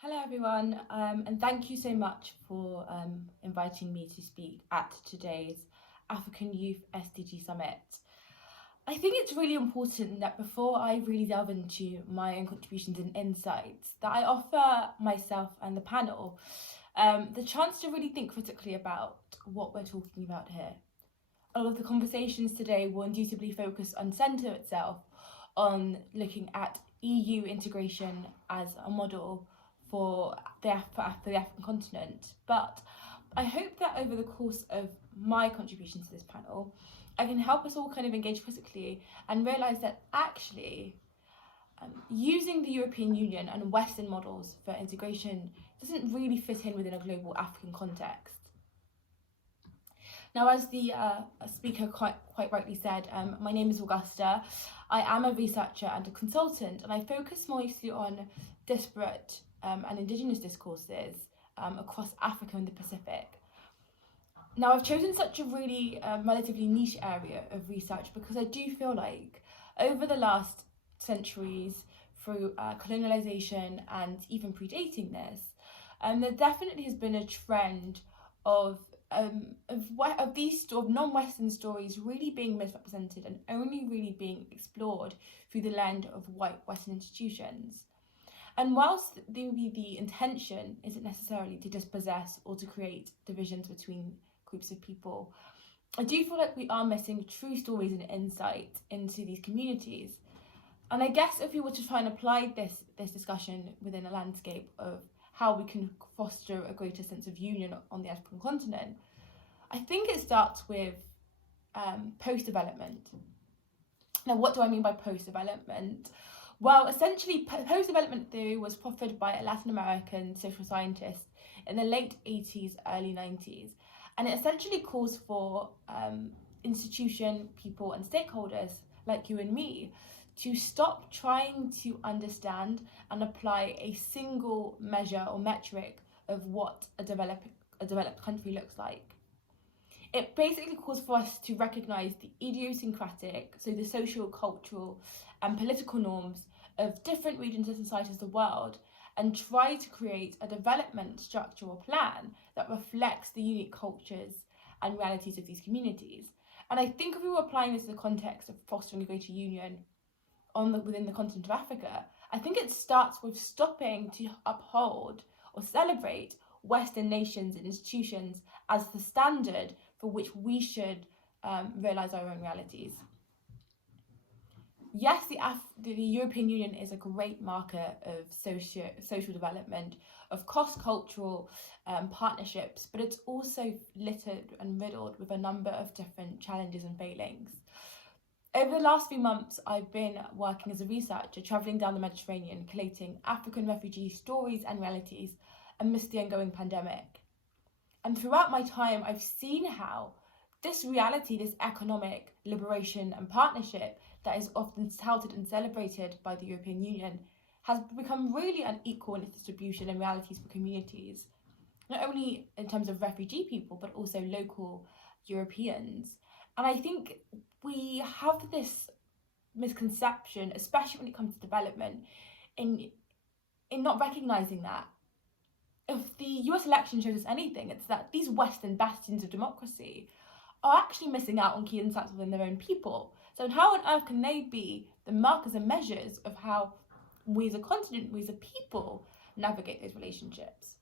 Hello everyone, and thank you so much for inviting me to speak at today's African Youth SDG Summit. I think it's really important that before I really delve into my own contributions and insights, that I offer myself and the panel the chance to really think critically about what we're talking about here. A lot of the conversations today will indubitably focus and centre itself on looking at EU integration as a model for the African continent. But I hope that over the course of my contribution to this panel, I can help us all kind of engage critically and realise that actually using the European Union and Western models for integration doesn't really fit in within a global African context. Now, as the speaker quite rightly said, my name is Augusta. I am a researcher and a consultant, and I focus mostly on disparate and Indigenous discourses across Africa and the Pacific. Now, I've chosen such a really relatively niche area of research because I do feel like over the last centuries, through colonialisation and even predating this, there definitely has been a trend of these non-Western stories really being misrepresented and only really being explored through the lens of white Western institutions. And whilst the intention isn't necessarily to dispossess or to create divisions between groups of people, I do feel like we are missing true stories and insight into these communities. And I guess if we were to try and apply this discussion within a landscape of how we can foster a greater sense of union on the African continent, I think it starts with post-development. Now, what do I mean by post-development? Well, essentially, post-development theory was proffered by a Latin American social scientist in the late 80s, early 90s. And it essentially calls for institution, people and stakeholders like you and me to stop trying to understand and apply a single measure or metric of what a developed country looks like. It basically calls for us to recognise the idiosyncratic, so the social, cultural and political norms of different regions and societies of the world, and try to create a development structure or plan that reflects the unique cultures and realities of these communities. And I think if we were applying this in the context of fostering a greater union within the continent of Africa, I think it starts with stopping to uphold or celebrate Western nations and institutions as the standard for which we should realise our own realities. Yes, the European Union is a great marker of social development, of cross-cultural partnerships, but it's also littered and riddled with a number of different challenges and failings. Over the last few months, I've been working as a researcher, travelling down the Mediterranean, collating African refugee stories and realities amidst the ongoing pandemic. And throughout my time, I've seen how this reality, this economic liberation and partnership that is often touted and celebrated by the European Union has become really unequal in its distribution and realities for communities, not only in terms of refugee people, but also local Europeans. And I think we have this misconception, especially when it comes to development, in not recognising that. If the US election shows us anything, it's that these Western bastions of democracy are actually missing out on key insights within their own people. So how on earth can they be the markers and measures of how we as a continent, we as a people, navigate those relationships?